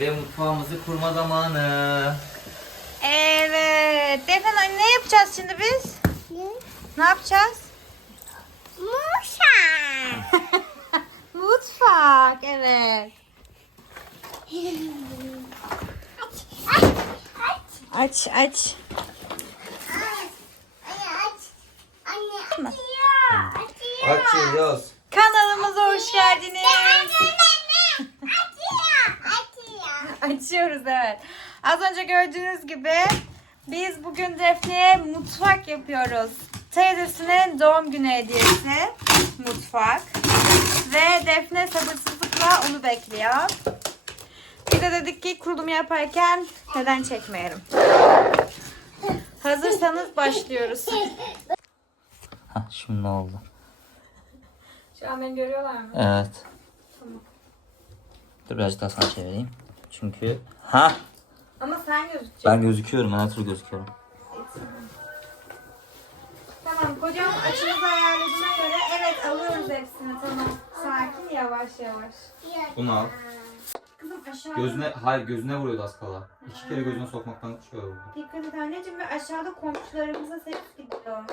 Ve mutfağımızı kurma zamanı. Evet. Defne ne yapacağız şimdi biz? Ne yapacağız? Muşa. Mutfak. Evet. Aç aç. Anne açıyor. Açıyor. Açıyoruz. Kanalımıza hoş geldiniz. Açıyor. Açıyoruz evet. Az önce gördüğünüz gibi biz bugün Defne'ye mutfak yapıyoruz. Teyzesinin doğum günü hediyesi mutfak. Ve Defne sabırsızlıkla onu bekliyor. Biz de dedik ki kurulumu yaparken neden çekmeyelim. Hazırsanız başlıyoruz. Hah şimdi ne oldu? Şu an beni görüyorlar mı? Evet. Dur birazcık daha sana çevireyim. Çünkü ha Ama sen gözükeceksin. ben gözüküyorum ben her türlü gözüküyorum. Tamam kocam açımızı ayarladığına göre evet alıyoruz hepsini tamam. Sakin yavaş yavaş. Bunu al. Kızım aşağı. Gözüne hayır gözüne vuruyordu az kala. İki kere gözüne sokmaktan şöyle oldu. Dikkat et anneciğim ve aşağıda komşularımıza ses gidiyor.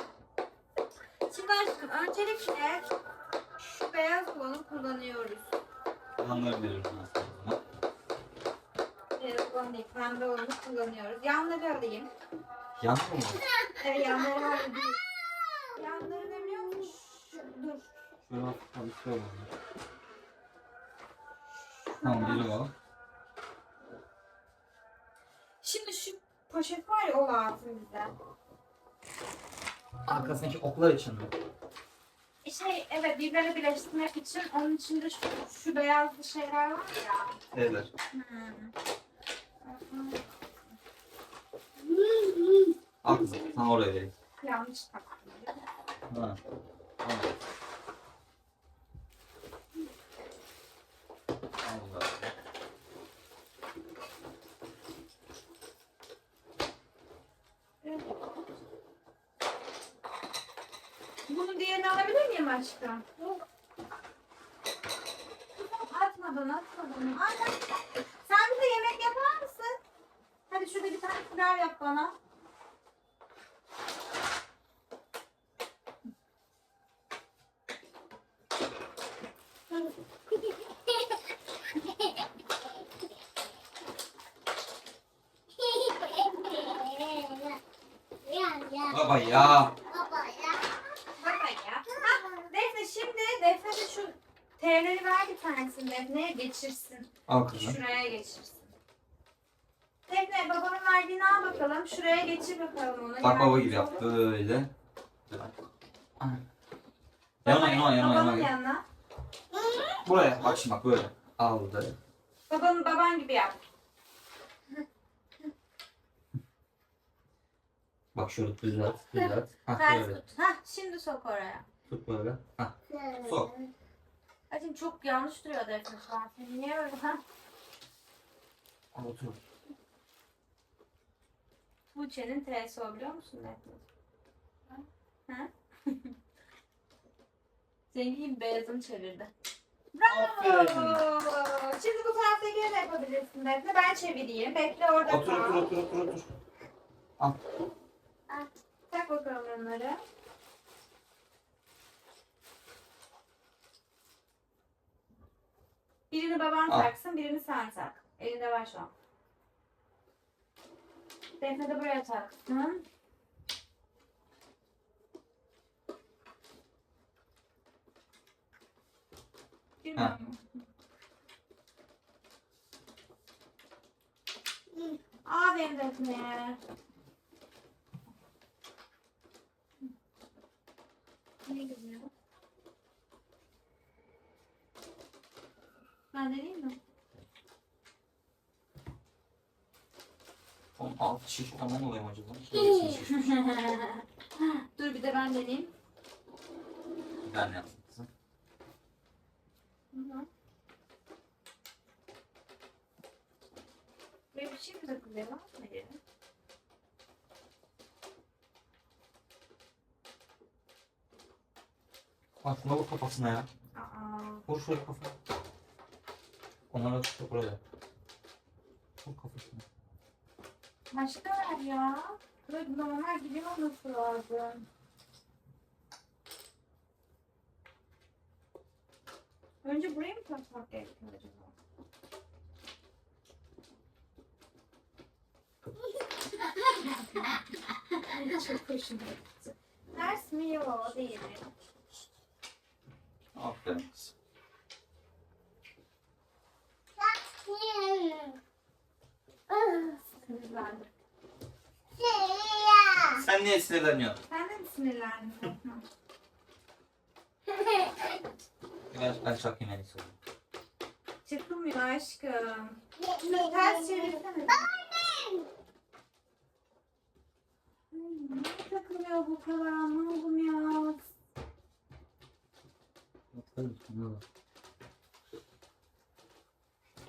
Şimdi aşkım öncelikle şu beyaz olanı kullanıyoruz. Yanları olan değil pembe olanı kullanıyoruz. Yanları alayım. Yan mı? Evet yanları halledeyim. Yanları ne biliyor musun? Şu, dur. Şöyle hafif hafif şöyle oldu. Tamam biri var. Şimdi şu poşet var ya o lazım bize. Arkasındaki oklar için mi? Şey evet birbirine birleştirmek için onun içinde şu, şu beyaz şeyler var ya. Evet. Hmm. Al kızım sana oraya vereyim. Yanlış taktım. Ha. Allah. Diğerini alabilir miyim aşkım? Atmadan atmadan. Aynen. Sen bize yemek yapar mısın? Hadi şurada bir tane pilav yap bana. Baba ya. Baba ya. Baba ya. Ha, Defne şimdi Defne de şu T'leri ver bir tanesini Defne'ye geçirsin. Al kızım. Şuraya geçirsin. Defne babanın verdiğini al bakalım. Şuraya geçir bakalım onu. Bak baba Yardımcı gibi yap. Böyle. Yanıma yanıma yanıma Babanın yanına. Buraya bak şimdi bak böyle. Aldı. Babanın baban gibi yap. Bak şöyle düzelt düzelt. Hah Ters böyle. tut. Hah şimdi sok oraya. Tut böyle. Hah. Sok. Hacım çok yanlış duruyor Defne şu an. Sen Niye öyle? Otur. Tuğçe'nin T'si o biliyor musun Defne? Ha? Zengin beyazını çevirdi. Bravo. Şimdi bu taraftakini de yapabilirsin Defne. Ben çevireyim. Bekle orada Otur kal. otur otur otur otur. Al. Tak bakalım onları. Birini baban Al. taksın, birini sen tak. Elinde var şu an. Defne de buraya taksın. Ha. Aferin Defne. Ne güzel. Ben deneyeyim mi? Oğlum alt şiş tamam olayım acaba. Dur bir de ben deneyeyim. Ben ne yaptım kızım? Böyle bir şey mi takılıyor lan? Hayır. Bak şuna vur kafasına ya. Aa. Vur şuraya kafana. Onlara tut buraya. Çok kafasına. Başka ver ya. Böyle normal gidiyor olması lazım. Önce buraya mı takmak gerekiyor acaba? Çok hoşuma gitti. Ters mi? Yok değil. Aferin. Sinirlendim. Sen niye sinirleniyorsun? Sen de mi sinirlendin? Ben, ben çakayım en iyisi. Çıkmıyor aşkım. Ters çevirsene. Ay, Niye takılıyor bu kadar anlamadım ya.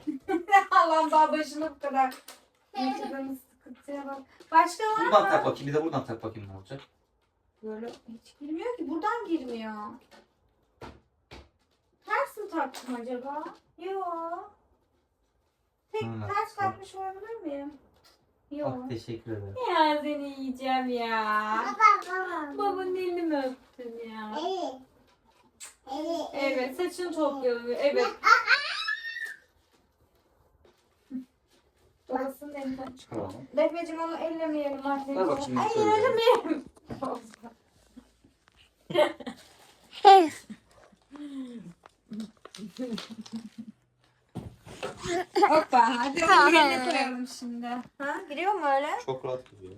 Allah'ım daha başına bu kadar. Yaşadığımız sıkıntıya bak. Başka var Buradan mı? tak bakayım bir de buradan tak bakayım ne olacak. Böyle hiç girmiyor ki. Buradan girmiyor. Ters mi taktım acaba? Yok. Tek Evet, ters tamam. takmış olabilir miyim? Yok. Ah teşekkür ederim. Ya seni yiyeceğim ya. Babanın elini mi öptün ya? Evet saçını topluyorum. Evet. Babasının elinden. Defneciğim onu ellemeyelim Ver anneciğim. bakayım Hayır şöyle. ellemeyelim. Hoppa hadi onu yerine koyalım şimdi. Ha giriyor mu öyle? Çok rahat gidiyor.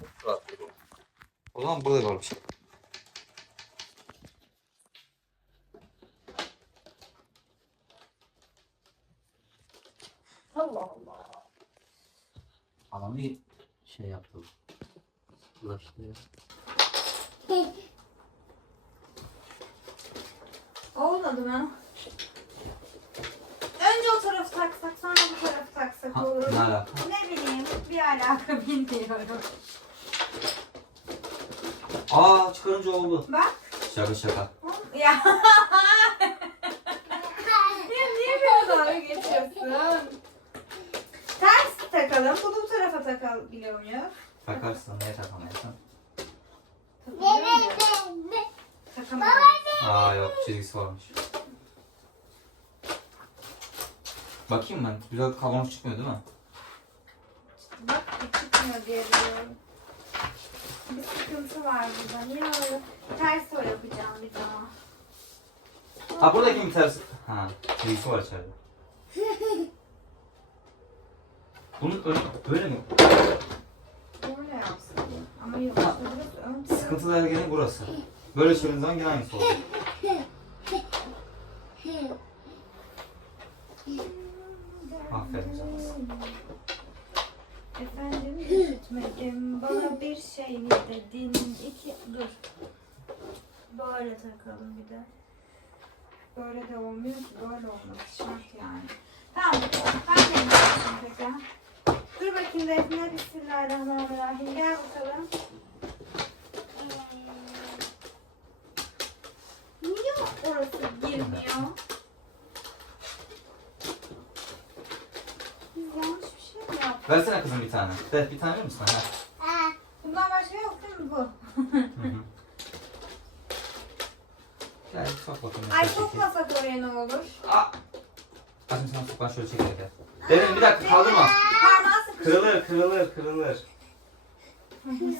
Çok rahat gidiyor. O zaman burada var Allah Allah. Bir şey yaptı. Ulaştı ya. Olmadı mı? Önce o tarafı taksak sonra bu tarafı taksak Ha, olur. ne alaka? Ne bileyim bir alaka bilmiyorum. Aa çıkarınca oldu. Bak. Şaka şaka. Ya. ya niye böyle dalga geçiyorsun? Ters takalım. Bunu bu tarafa takabiliyor muyuz? Takarsın niye takamıyorsun? Takabiliyor muyuz? Takamıyoruz. Aa yok çizgisi varmış. Bakayım ben. Güzel kavanoz çıkmıyor değil mi? Bak çıkmıyor diye biliyorum. Bir sıkıntı var burada. Niye öyle? Ters o yapacağım bir daha. Ha buradaki mi ters? Ha çizgisi var içeride. Bunun önü böyle mi? Böyle yapsın. Ama yok. burası ön taraf. Sıkıntılı burası. Böyle çevirdiğin zaman yine aynısı oluyor. Aferin sana. Efendim üşütmedim. Bana bir şey mi dedin? İki dur. Böyle takalım bir de. Böyle de olmuyor ki. Böyle olması şart yani. Tamam. Ben de yapayım peki. Dur bakayım Defne. Bismillahirrahmanirrahim. Gel bakalım. Niye orası girmiyor? Biz yanlış bir şey mi yaptık? Versene kızım bir tane. De, bir tane verir misin? Ha. Bundan başka yok değil mi bu? Hı hı. Gel sok bakalım. Ay çekeyim. sokmasak oraya ne olur? Aa! Hadi sen sok ben şöyle çekeyim gel. Derin bir dakika kaldırma. Parmağı sıkıştı. Kırılır kırılır kırılır.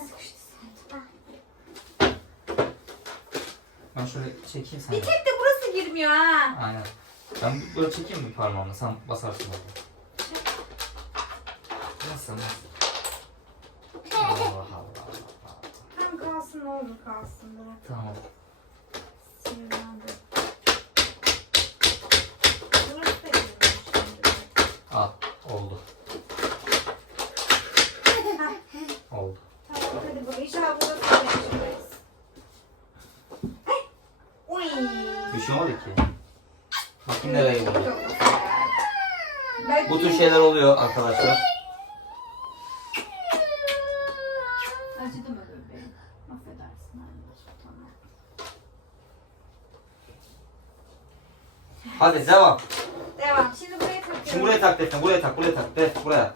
Sıkıştı. Ben şöyle çekeyim sen. Bir tek de burası girmiyor ha. Aynen. Ben böyle çekeyim mi parmağımla sen basarsın orada. Nasıl? Allah Allah Allah. Tam kalsın ne olur kalsın bırak. Tamam. Sinirlendim. Burası da girmiyor şimdi. Al. Oldu. Heh, Oldu. Tamam hadi bakalım. İnşallah burada söylemişiz. Uy. Bir şey olmadı ki. Bakayım nereye gidiyor. Belki- Bu tür şeyler oluyor arkadaşlar. Acıdı mı bebeğim? Affedersin anneciğim tamam. Hadi devam. Devam. Şimdi buraya takacağız. Şimdi buraya tak Defne, buraya tak, buraya tak. Def, buraya.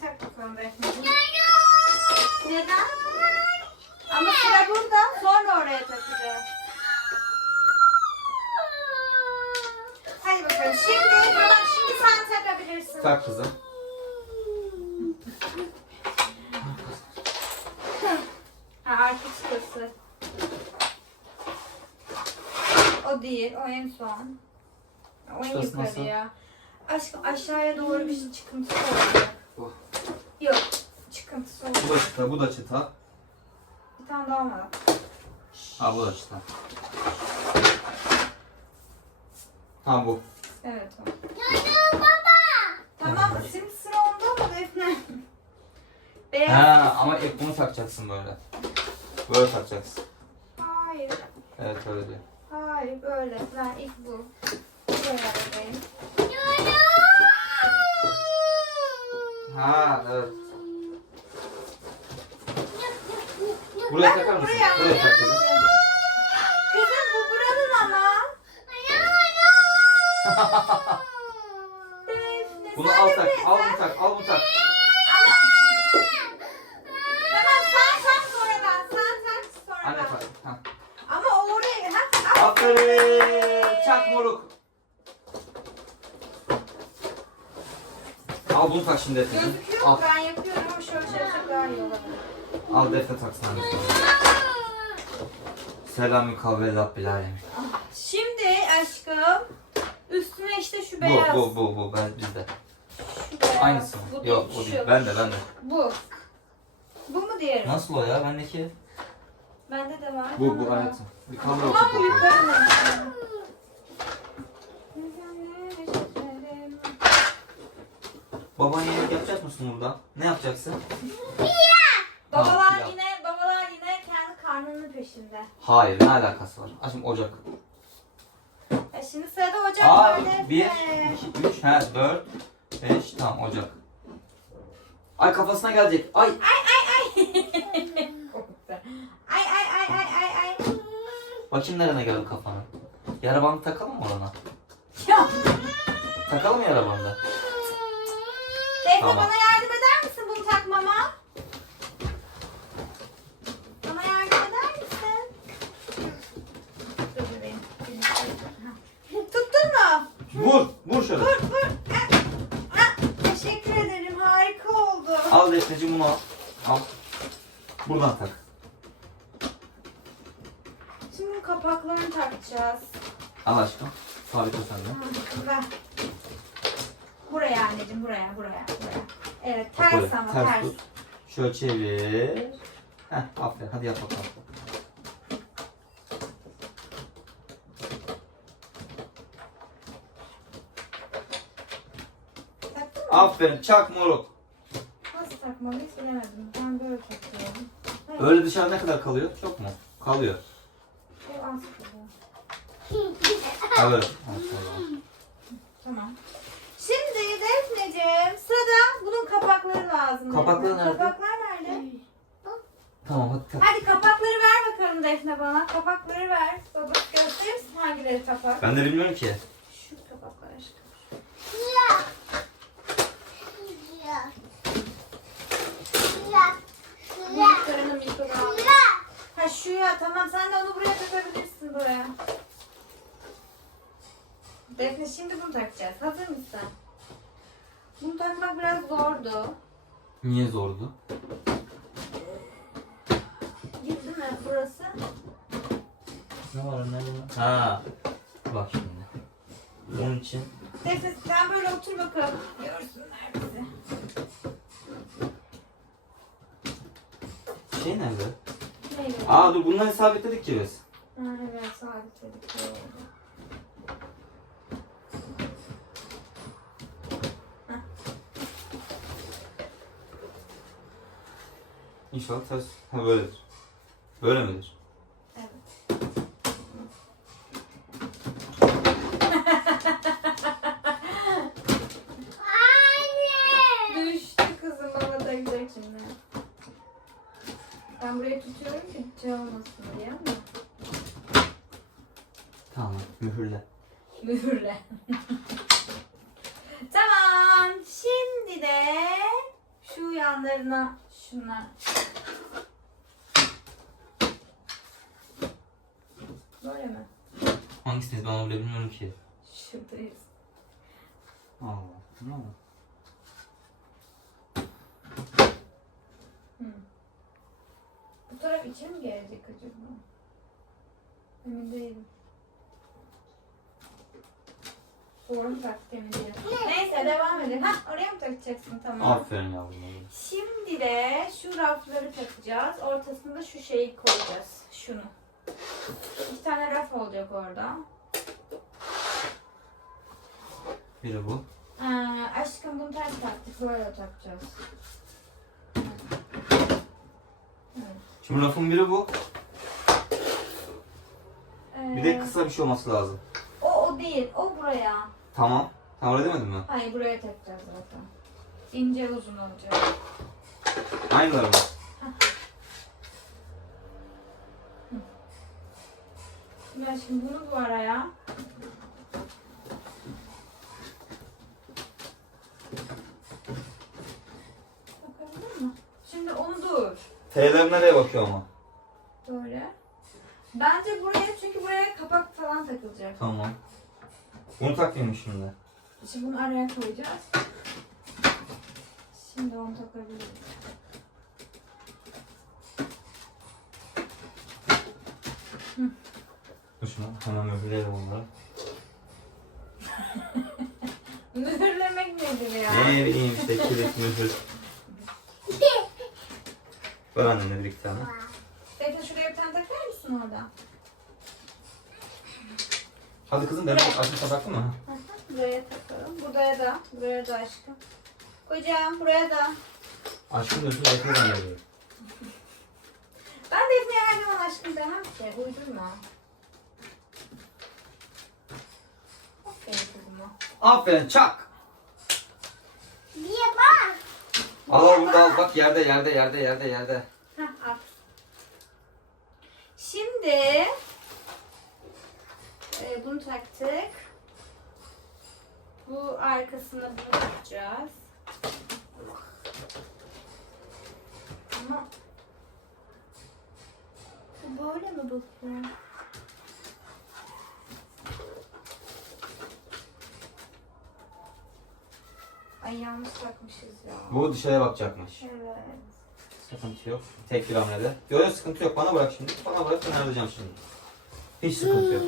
Tak bakalım Defne'ciğim. Neden? Ama sıra burada. Sonra oraya takacağız. Hadi bakalım. Şimdi tamam şimdi sen takabilirsin. Tak kızım. Ha arka çıkası. O değil. O en son. En Çıkası nasıl? yukarıya. Aşkım aşağıya doğru bir şey çıkıntısı olacak. Bu. Yok. Çıkıntısı olacak. Bu da çıta, bu da çıta. Bir tane daha mı? Ha bu da çıta. Ha bu. Evet o. Çocuğum baba. Tamam şimdi sıra onda mı Defne? Beyaz. Ha ama ilk bunu takacaksın böyle. Böyle takacaksın. Hayır. Evet öyle diyor. Hayır böyle. Ben ilk bu. Alayım. Ha evet. Buraya takar mısın? Buraya. Buraya tak kızım. Bu buranın ama. Bunu al tak, al bunu tak, al bunu tak. Ama... Tamam sen tak sonradan. Sen tak Anne sonradan. tak. Ha. Ama o oraya. Ha, Aferin. Çak moruk. Al bunu tak şimdi Defne. Gözüküyor Al. Ben yapıyorum ama şöyle şey yapsak daha iyi olur. Al Defne taksın annesi. Selamün kavve Rabbil alemin. Şimdi aşkım üstüne işte şu Bu, beyaz. bu, bu, bu. Ben, bizde. Şu beyaz. Aynısı mı? Bu Yok, değil, o şu. değil. Ben de, ben de. Bu. Bu mu diğeri? Nasıl o ya? Bendeki. Bende de var. Bu, bu, Tamam. evet. Bir kaldır Ama otur bu yukarı Baban yemek yapacak mısın burada? Ne yapacaksın? Babalar pilav. yine babalar yine kendi karnının peşinde. Hayır, ne alakası var? Açım ocak. E şimdi sırada ocak Aa, var Defne. bir, iki, üç, he, dört, beş, tamam ocak. Ay kafasına gelecek. Ay. Ay ay ay. ay ay ay ay ay ay. Bakayım nerene geldi kafana. Yara bandı takalım mı orana? Ya Takalım mı yara bandı? Defne Tamam. bana yardım eder misin bunu takmama? Bana yardım eder misin? Dur bebeğim. Tuttun mu? Vur, vur şöyle. Vur vur. Teşekkür ederim. Harika oldu. Al Defneciğim bunu al. Al. Buradan tak. Şimdi kapaklarını takacağız. Al aşkım. Sabit o sende. Ha, Ver. Buraya anneciğim buraya buraya buraya. Evet ters Böyle, ama ters ters. tut. Şöyle çevir. Heh, aferin. Hadi yap bakalım. Taktın mı? Aferin. Çak moruk. Nasıl takmalıyız bilemedim. Ben böyle takıyorum. Evet, Öyle dışarı ne kadar kalıyor? Çok mu? Kalıyor. Bu az kalıyor. Ha böyle. Ha, tamam. Tamam. Şimdi Defneciğim sırada bunun lazım. Kapakları nerede? Kapaklar nerede? Tamam hadi tak. Hadi kapakları ver bakalım Defne bana. Kapakları ver. Baba gösterir misin hangileri kapak? Ben de bilmiyorum ki. Şu kapaklar aşkım. Ya. Ya. Ya. Mikroda Ya. Ha şu ya tamam sen de onu buraya takabilirsin buraya. Defne şimdi bunu takacağız. Hazır mısın? Bunu takmak biraz zordu. Niye zordu? Gitti mi burası? Ne var ne var? Ha. Bak şimdi. Bunun için Defne sen böyle otur bakalım. Görsünler bizi. şey nerede? Neydi? Aa dur bunları sabitledik ki biz. Ha, evet sabitledik. iyi oldu. İnşallah ters. Ha böyledir. Böyle midir? Evet. Anne. Düştü kızım baba takacak şimdi. Ben buraya tutuyorum ki şey olmasın diye ama. Tamam mühürle. Mühürle. tamam. Şimdi de şu yanlarına şunlar. Böyle mi? Hangisiniz ben onu bile bilmiyorum ki. Şuradayız. Allah. Ne oldu? Hı. Bu taraf içe mi gelecek acaba? Emin değilim. Doğru emin değilim. Neyse devam edelim. Hah oraya mı takacaksın tamam. Aferin yavrum. Şimdi de şu rafları takacağız. Ortasında şu şeyi koyacağız. Şunu. İki tane raf olacak orada. Biri bu. Aa, aşkım bunu ters taktık. Böyle takacağız. Evet. Şimdi rafın biri bu. Bir de Ee, kısa bir şey olması lazım. O o değil. O buraya. Tamam. Tamam öyle demedin mi? Hayır buraya takacağız zaten. İnce uzun olacak. Aynıları mı? Ben şimdi bunu bu araya. Bakabilir mi? Şimdi onu dur. T'ler nereye bakıyor ama? Böyle. Bence buraya çünkü buraya kapak falan takılacak. Tamam. Bunu takayım şimdi. Şimdi bunu araya koyacağız. Şimdi onu takabiliriz. Şunu hemen mühürleyelim onları. Mühürlemek nedir ya? Ne bileyim işte kilit mühür. Ver annene bir iki tane. Defne şuraya bir tane takar mısın orada? Hadi kızım ben açıp taktın mı? Buraya takalım. Buraya da. Buraya da aşkım. Kocam buraya da. Aşkım da şunu ekmeğden geliyor. Ben Defne'ye her zaman aşkım demem ki. Uydurma. Aferin kızıma. Aferin çak. Niye bak? Al al burada al bak yerde yerde yerde yerde yerde. Heh, al. Şimdi e, bunu taktık. Bu arkasına bunu takacağız. Ama bu böyle mi bakıyor? Ay yanlış takmışız ya. Bu dışarıya bakacakmış. Evet. Sıkıntı yok. Tek bir hamlede. Yok yok sıkıntı yok. Bana bırak şimdi. Bana bırak ben halledeceğim şimdi. Hiç sıkıntı yok.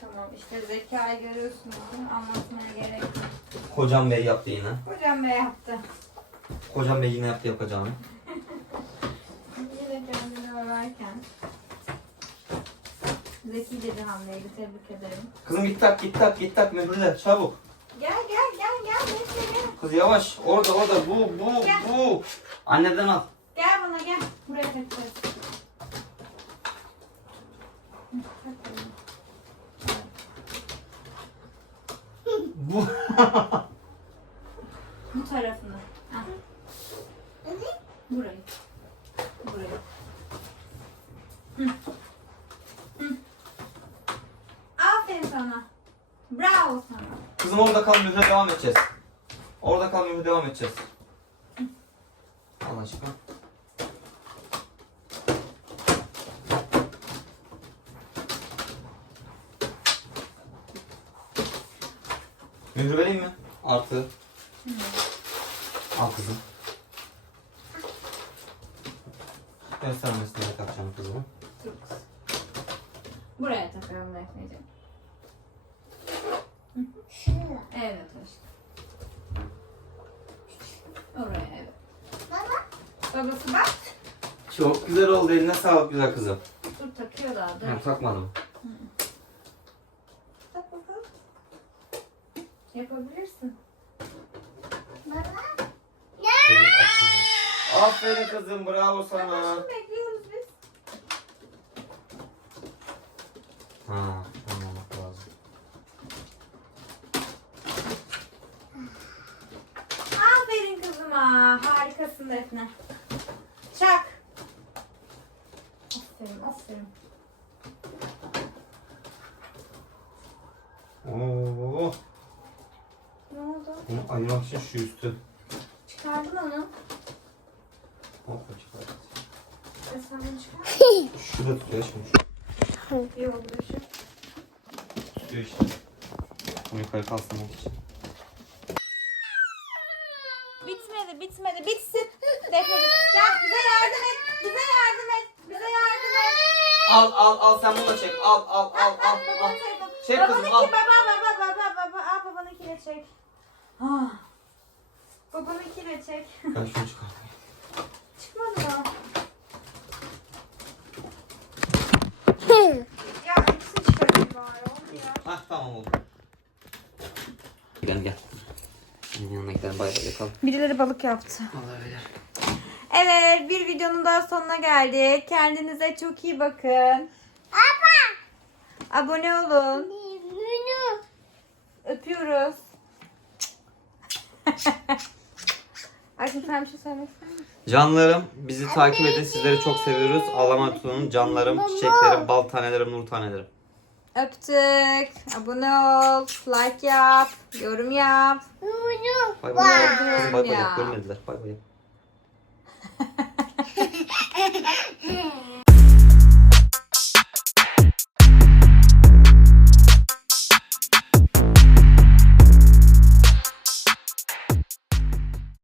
Tamam işte zekayı görüyorsunuz değil mi? Anlatmaya gerek yok. Kocam bey yaptı yine. Hocam Bey yaptı. Kocam bey yine yaptı yapacağını. Yine kendini överken. Zekice bir hamleydi. Tebrik ederim. Kızım git tak git tak git tak mühürle çabuk. Gel gel gel gel. Gel. Kız yavaş. Orada orada bu bu bu. Anneden al. Gel bana gel. Buraya takacağız. Bu. Bu tarafını. Evet. burayı. Burayı. Hı. Hı. Aferin sana. Bravo sana. Kızım orada kal mühüre devam edeceğiz. Orada kal mühüre devam edeceğiz. Al aşkım. Mühür vereyim mi? Artı. Al kızım. Göstermesine takacağım kızımı. Dur kız. Buraya takalım Defneciğim. Şuraya. Evet aşkım. Oraya evet. Baba. Babası bak. Çok güzel oldu eline sağlık güzel kızım. Dur takıyor daha dur. Ben takmadım. Tak bakalım. Yapabilirsin. Baba. Şöyle açayım ben. Aferin kızım bravo sana. bekliyoruz biz. Ha, anlamak lazım. Aferin kızıma. Harikasın Defne. Çak. Aferin aferin. Oo, Ne oldu? bunu ayırmak için şu üstü. Çıkardın onu. Hoppa çıkar. E sen bunu çıkar. Şu da tutuyor şimdi. İyi oldu şu. Tutuyor işte. Bunu yukarı kaldırmak için. Bitmedi, bitmedi. Bitsin. Defne, gel bize yardım et. Bize yardım et. Bize yardım et. Al al al sen bunu da çek. Al al al al. al. Çek Babanınki kızım, al. baba baba baba baba. Al babanınkiyle çek. Ah. Babanınkiyle çek. Ben şunu çıkartayım. Çıkmadı mı? Ya ikisini çıkarayım bari. Oldu ya. Hah tamam oldu. Gel gel. Senin yanına gidelim bay bay yakalım. Birileri balık yaptı. Allah öyle. Evet bir videonun daha sonuna geldik. Kendinize çok iyi bakın. Abone olun. Bunu. Öpüyoruz. Aşkım sen bir şey söylemek ister misin? Canlarım bizi takip edin. Sizleri çok seviyoruz. Allah'a emanet olun. Canlarım, çiçeklerim, bal tanelerim, nur tanelerim. Öptük. Abone ol. Like yap. Yorum yap. Bay bay. Bay bay. yap. Görmediler. Bay bay. yap.